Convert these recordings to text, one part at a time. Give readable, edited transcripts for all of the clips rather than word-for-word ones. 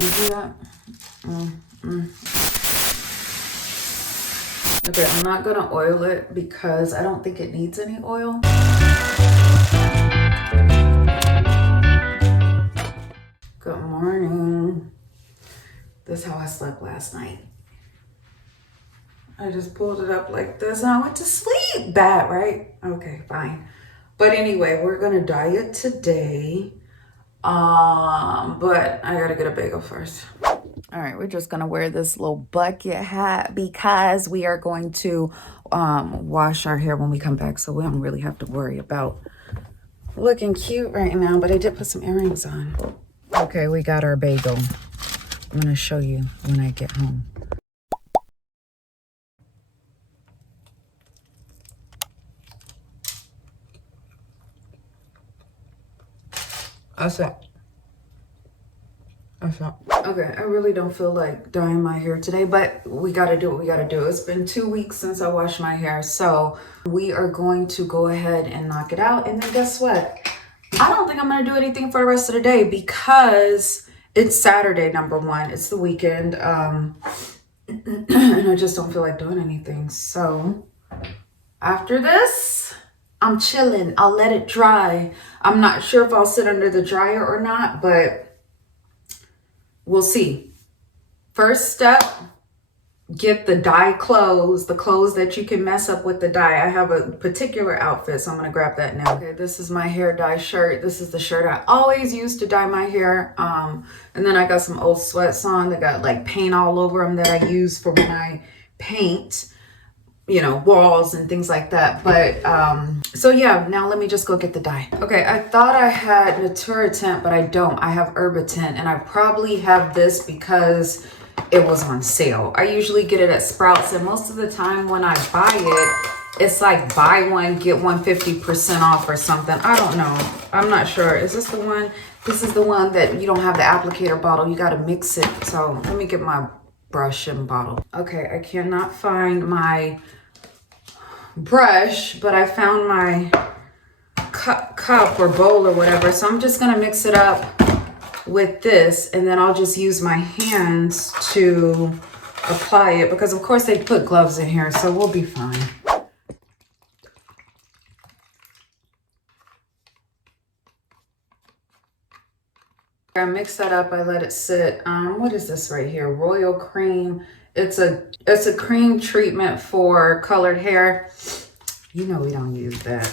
see that? Okay, I'm not gonna oil it because I don't think it needs any oil. Good morning. This is how I slept last night. I just pulled it up like this and I went to sleep. Bad, right? Okay, fine. But anyway, we're gonna diet today. But I gotta get a bagel first. All right, we're just gonna wear this little bucket hat because we are going to wash our hair when we come back, so we don't really have to worry about looking cute right now. But I did put some earrings on. Okay, we got our bagel. I'm gonna show you when I get home. That's it. Okay, I really don't feel like dyeing my hair today, but we gotta do what we gotta do. It's been 2 weeks since I washed my hair, so we are going to go ahead and knock it out. And then guess what? I don't think I'm gonna do anything for the rest of the day because it's Saturday, number one. It's the weekend, and I just don't feel like doing anything. So after this, I'm chilling. I'll let it dry. I'm not sure if I'll sit under the dryer or not, but we'll see. First step, get the dye clothes, the clothes that you can mess up with the dye. I have a particular outfit, so I'm gonna grab that now. Okay, this is my hair dye shirt. This is the shirt I always use to dye my hair. And then I got some old sweats on that got like paint all over them that I use for when I paint, you know, walls and things like that. But so yeah, now let me just go get the dye. Okay, I thought I had Natura Tint, but I don't. I have Herba Tint, and I probably have this because it was on sale. I usually get it at Sprouts, and most of the time when I buy it, it's like buy one get one 50% off or something. I don't know. I'm not sure. Is this the one? This is the one that you don't have the applicator bottle. You got to mix it. So let me get my brush and bottle. Okay, I cannot find my brush, but I found my cup or bowl or whatever, so I'm just gonna mix it up with this, and then I'll just use my hands to apply it because of course they put gloves in here, so we'll be fine. I mix that up. I let it sit. What is this right here? Royal Cream. It's a cream treatment for colored hair. You know we don't use that.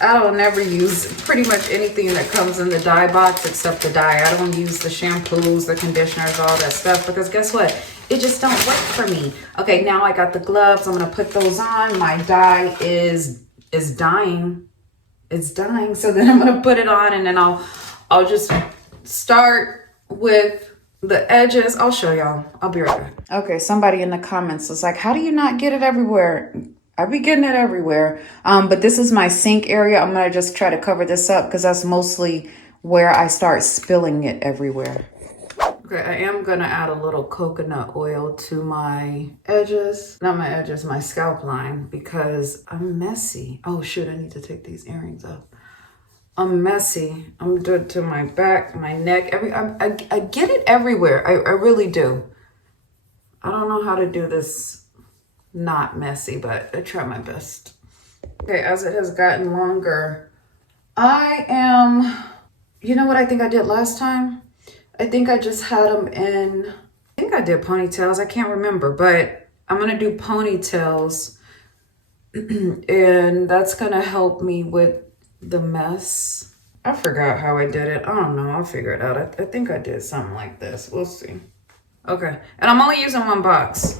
I don't never use pretty much anything that comes in the dye box except the dye. I don't use the shampoos, the conditioners, all that stuff, because guess what? It just don't work for me. Okay, now I got the gloves. I'm gonna put those on. My dye is dying. It's dying. So then I'm gonna put it on, and then I'll just start with the edges. I'll show y'all. I'll be right back. Okay, somebody in the comments was like, how do you not get it everywhere? I be getting it everywhere. But this is my sink area. I'm gonna just try to cover this up because that's mostly where I start spilling it everywhere. Okay, I am gonna add a little coconut oil to my edges. Not my edges, my scalp line, because I'm messy. Oh shoot, I need to take these earrings off. I'm messy. I'm good to my back, my neck. I get it everywhere. I really do. I don't know how to do this not messy, but I try my best. Okay, as it has gotten longer, you know what I think I did last time? I think I just had them in, I think I did ponytails. I can't remember, but I'm gonna do ponytails and that's gonna help me with the mess. I forgot how I did it. I don't know. I'll figure it out. I think I did something like this. We'll see. Okay. And I'm only using one box.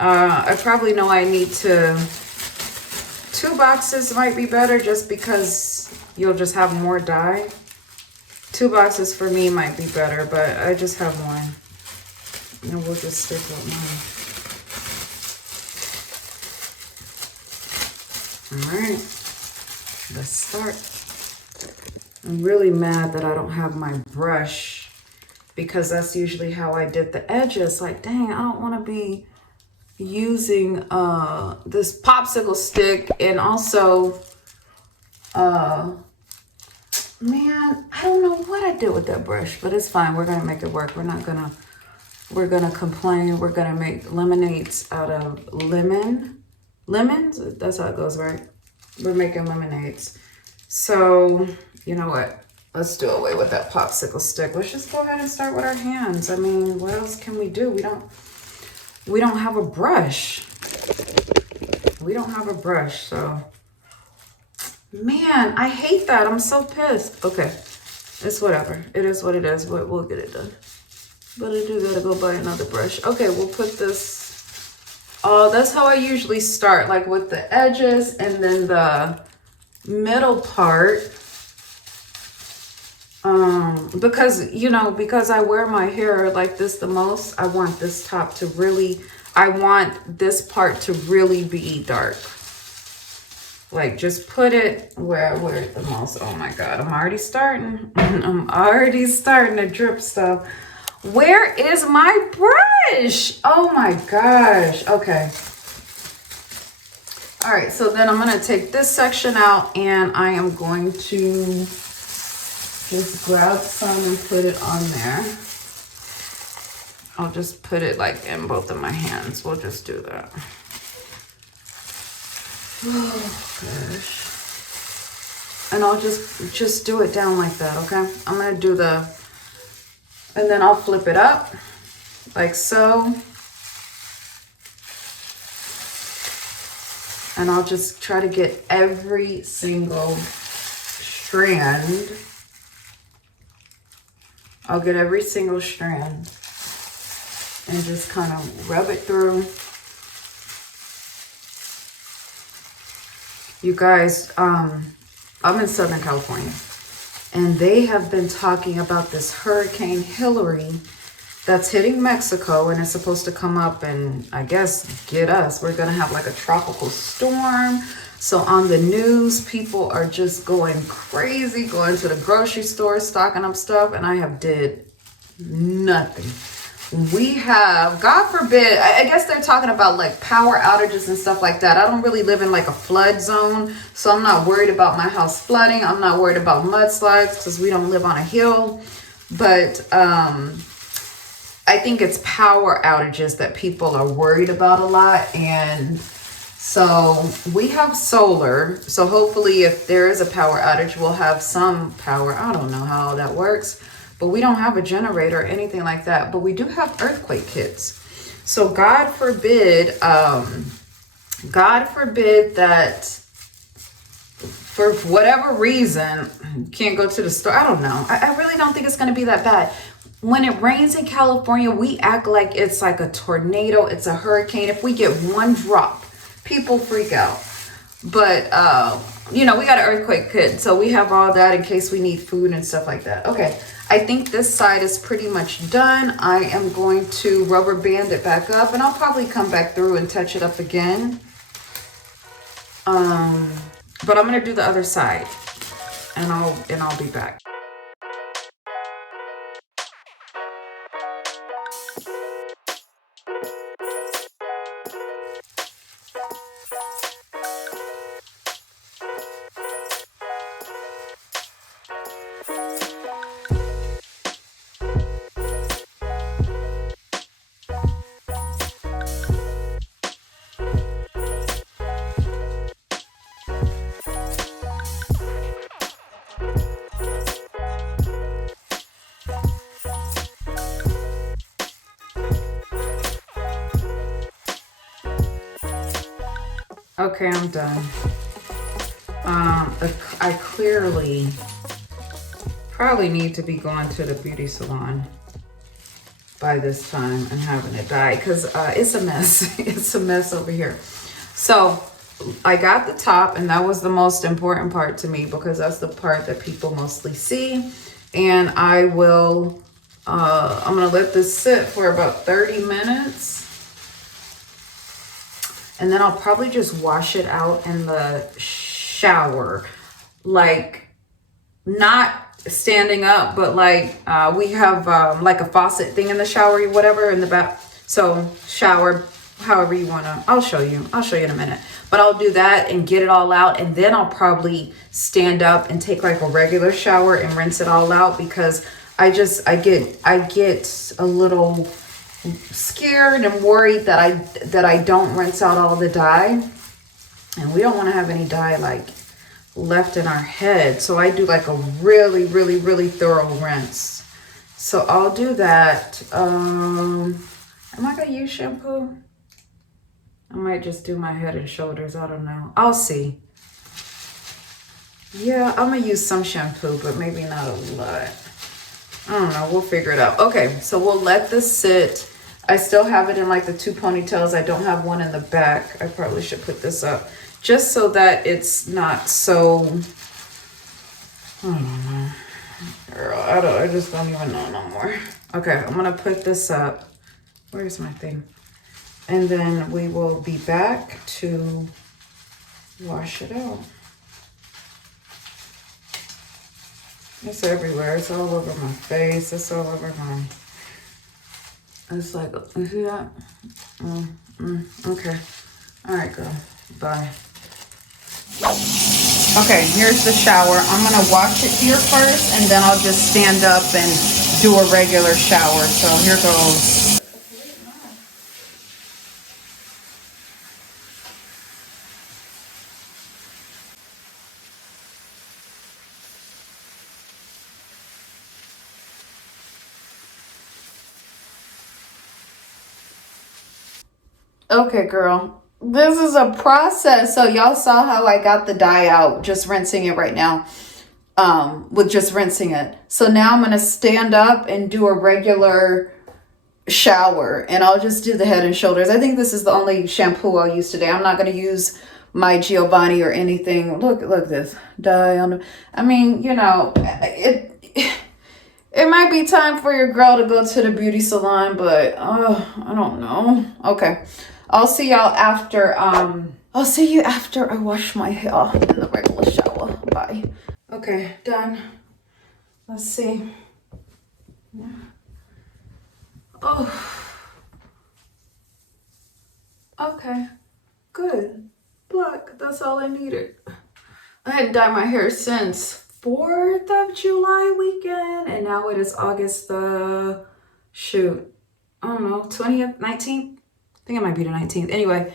I probably know I need 2 boxes might be better just because you'll just have more dye. 2 boxes for me might be better, but I just have one. And we'll just stick with mine. All right. Let's start. I'm really mad that I don't have my brush because that's usually how I did the edges. Like, dang, I don't want to be using this popsicle stick and also Man, I don't know what I did with that brush, but it's fine. We're gonna make it work. We're gonna complain. We're gonna make lemonades out of lemons. That's how it goes, right? We're making lemonades. So you know what? Let's do away with that popsicle stick. Let's just go ahead and start with our hands. I mean, what else can we do? We don't have a brush. We don't have a brush, so. Man, I hate that. I'm so pissed. Okay, it's whatever. It is what it is. We'll get it done. But I do gotta go buy another brush. Okay, we'll put this. Oh, that's how I usually start, like with the edges and then the middle part. Because, you know, because I wear my hair like this the most, I want this top to really, I want this part to really be dark. Like, just put it where I wear it the most. Oh my God, I'm already starting. I'm already starting to drip stuff. Where is my brush? Oh my gosh. Okay. All right, so then I'm gonna take this section out and I am going to just grab some and put it on there. I'll just put it like in both of my hands. We'll just do that. Oh gosh. And I'll just do it down like that, okay? I'm gonna do and then I'll flip it up like so. And I'll just try to get every single strand. I'll get every single strand and just kind of rub it through. You guys, I'm in Southern California and they have been talking about this Hurricane Hillary that's hitting Mexico and it's supposed to come up and I guess get us. We're gonna have like a tropical storm. So on the news, people are just going crazy, going to the grocery store, stocking up stuff, and I have did nothing. We have, God forbid, I guess they're talking about like power outages and stuff like that. I don't really live in like a flood zone, so I'm not worried about my house flooding. I'm not worried about mudslides because we don't live on a hill. But I think it's power outages that people are worried about a lot. And so we have solar. So hopefully if there is a power outage, we'll have some power. I don't know how that works, but we don't have a generator or anything like that. But we do have earthquake kits. So God forbid that for whatever reason, you can't go to the store. I don't know. I really don't think it's going to be that bad. When it rains in California, we act like it's like a tornado. It's a hurricane. If we get one drop, people freak out. But, you know, we got an earthquake kit. So we have all that in case we need food and stuff like that. Okay. I think this side is pretty much done. I am going to rubber band it back up and I'll probably come back through and touch it up again. But I'm going to do the other side and I'll be back. Okay, I'm done. I clearly probably need to be going to the beauty salon by this time and having it dye because it's a mess. It's a mess over here. So I got the top and that was the most important part to me because that's the part that people mostly see. And I will, I'm gonna let this sit for about 30 minutes. And then I'll probably just wash it out in the shower. Like, not standing up, but like, we have like a faucet thing in the shower or whatever in the bath. So shower, however you want to. I'll show you in a minute, but I'll do that and get it all out, and then I'll probably stand up and take like a regular shower and rinse it all out, because I get a little scared and worried that I don't rinse out all the dye, and we don't want to have any dye like left in our head. So I do like a really, really, really thorough rinse. So I'll do that. Am I gonna use shampoo? I might just do my head and shoulders. I don't know. I'll see. Yeah, I'm gonna use some shampoo, but maybe not a lot. I don't know. We'll figure it out. Okay, so we'll let this sit. I still have it in like the 2 ponytails. I don't have one in the back. I probably should put this up just so that it's not so, I don't know. Girl, I just don't even know no more. Okay, I'm gonna put this up. Where's my thing? And then we will be back to wash it out. It's everywhere. It's all over my face. It's all over my... It's like, you see that? Okay. All right, girl. Bye. Okay, here's the shower. I'm going to wash it here first, and then I'll just stand up and do a regular shower. So here goes. Okay, girl. This is a process. So y'all saw how I got the dye out, just rinsing it right now. With just rinsing it. So now I'm going to stand up and do a regular shower, and I'll just do the head and shoulders. I think this is the only shampoo I'll use today. I'm not going to use my Giovanni or anything. Look this dye on the, I mean, you know, it might be time for your girl to go to the beauty salon, but I don't know. Okay. I'll see y'all after I'll see you after I wash my hair in the regular shower. Bye. Okay, done. Let's see. Oh. Okay. Good. Black. That's all I needed. I hadn't dyed my hair since 4th of July weekend, and now it is August the shoot. I don't know, 20th, 19th? I think it might be the 19th. Anyway,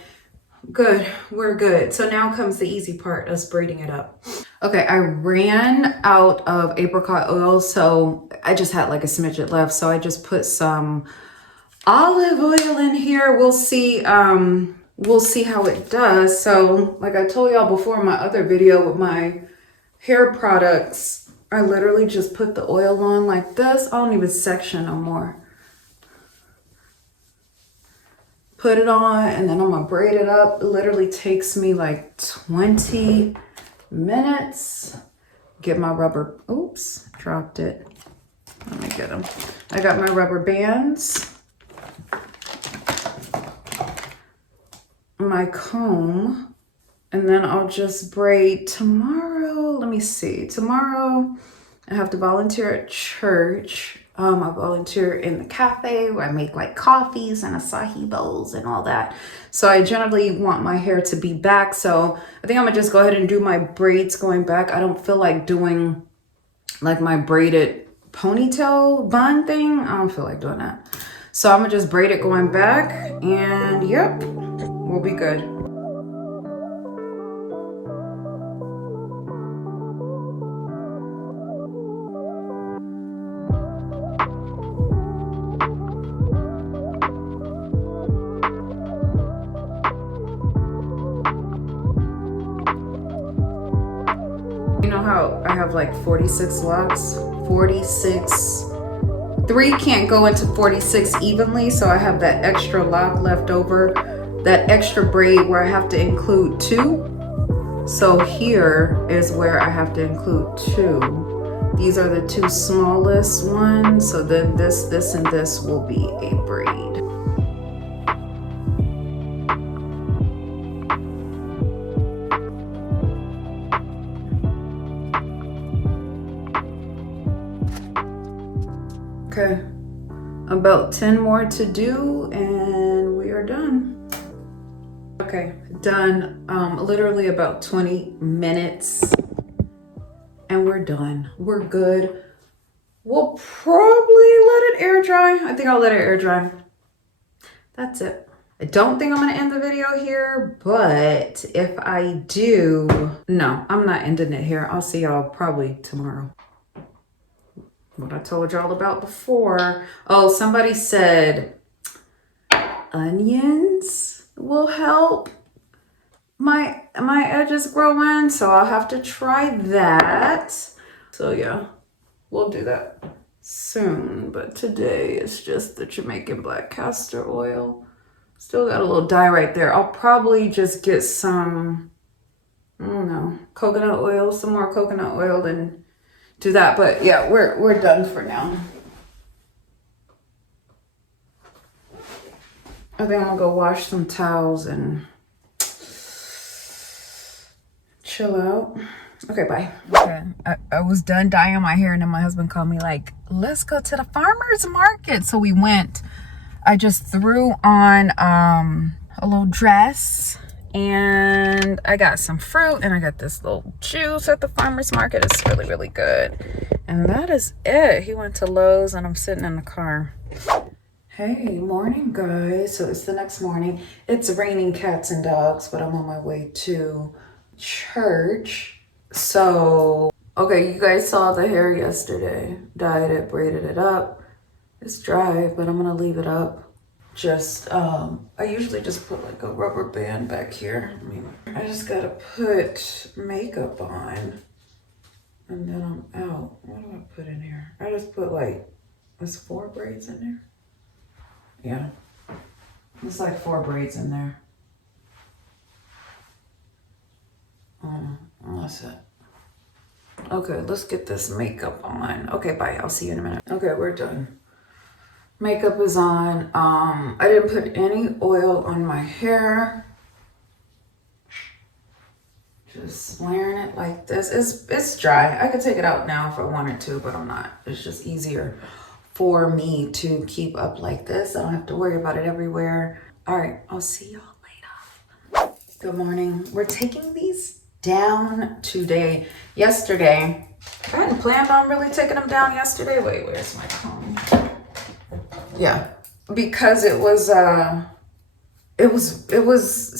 good. We're good. So now comes the easy part, us braiding it up. Okay, I ran out of apricot oil, so I just had like a smidget left. So I just put some olive oil in here. We'll see how it does. So like I told y'all before in my other video with my hair products, I literally just put the oil on like this. I don't even section no more. Put it on, and then I'm gonna braid it up. It literally takes me like 20 minutes. Get my rubber, oops, dropped it. Let me get them. I got my rubber bands, my comb, and then I'll just braid tomorrow. Let me see, tomorrow I have to volunteer at church. I volunteer in the cafe where I make like coffees and acai bowls and all that. So I generally want my hair to be back. So I think I'm gonna just go ahead and do my braids going back. I don't feel like doing like my braided ponytail bun thing. I don't feel like doing that. So I'm gonna just braid it going back, and yep, we'll be good. How I have like 46 locks, 46, 3 can't go into 46 evenly, so I have that extra lock left over, that extra braid where I have to include 2. So here is where I have to include 2. These are the 2 smallest ones, so then this, and this will be a braid. Okay, about 10 more to do and we are done. Okay, done. Literally about 20 minutes and we're done. We're good. We'll probably let it air dry. I think I'll let it air dry. That's it. I don't think I'm gonna end the video here, but if I do, no, I'm not ending it here. I'll see y'all probably tomorrow. What I told y'all about before. Oh, somebody said onions will help my edges grow in, so I'll have to try that. So yeah, we'll do that soon, but today it's just the Jamaican black castor oil. Still got a little dye right there. I'll probably just get some, I don't know, coconut oil, some more coconut oil and do that. But yeah, we're done for now. I think I'm gonna go wash some towels and chill out. Okay, bye. Okay, I was done dyeing my hair and then my husband called me like, let's go to the farmer's market. So we went. I just threw on a little dress and I got some fruit and I got this little juice at the farmer's market. It's really, really good. And that is it. He went to Lowe's and I'm sitting in the car. Hey, morning guys. So it's the next morning. It's raining cats and dogs, but I'm on my way to church. So, okay, you guys saw the hair yesterday. Dyed it, braided it up. It's dry, but I'm gonna leave it up. Just, I usually just put like a rubber band back here. I just gotta put makeup on and then I'm out. What do I put in here? I just put like, there's 4 braids in there. Yeah, it's like 4 braids in there. That's it. Okay, let's get this makeup on. Okay, bye. I'll see you in a minute. Okay, we're done. Makeup is on. I didn't put any oil on my hair. Just layering it like this. It's dry. I could take it out now if I wanted to, but I'm not. It's just easier for me to keep up like this. I don't have to worry about it everywhere. All right, I'll see y'all later. Good morning. We're taking these down today. Yesterday, I hadn't planned on really taking them down yesterday. Wait, where's my comb? Yeah, because it was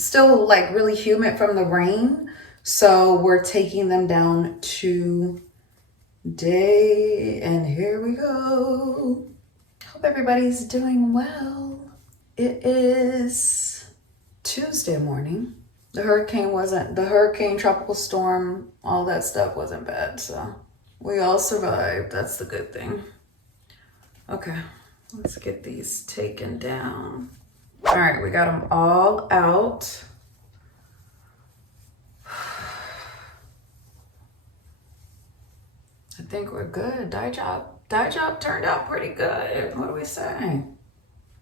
still like really humid from the rain. So we're taking them down today, and here we go. Hope everybody's doing well. It is Tuesday morning. The hurricane, tropical storm, all that stuff wasn't bad. So we all survived. That's the good thing. Okay, let's get these taken down. All right, we got them all out. I think we're good. Dye job turned out pretty good. What do we say?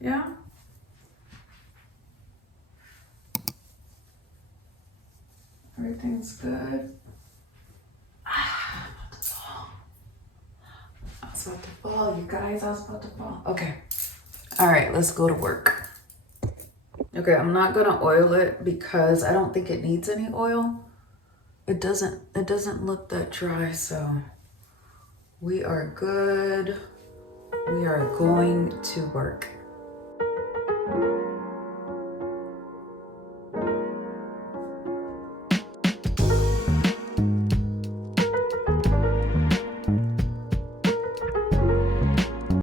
Yeah? Everything's good. I was about to fall, you guys. I was about to fall. Okay. All right, let's go to work. Okay, I'm not gonna oil it because I don't think it needs any oil. It doesn't look that dry, so we are good. We are going to work.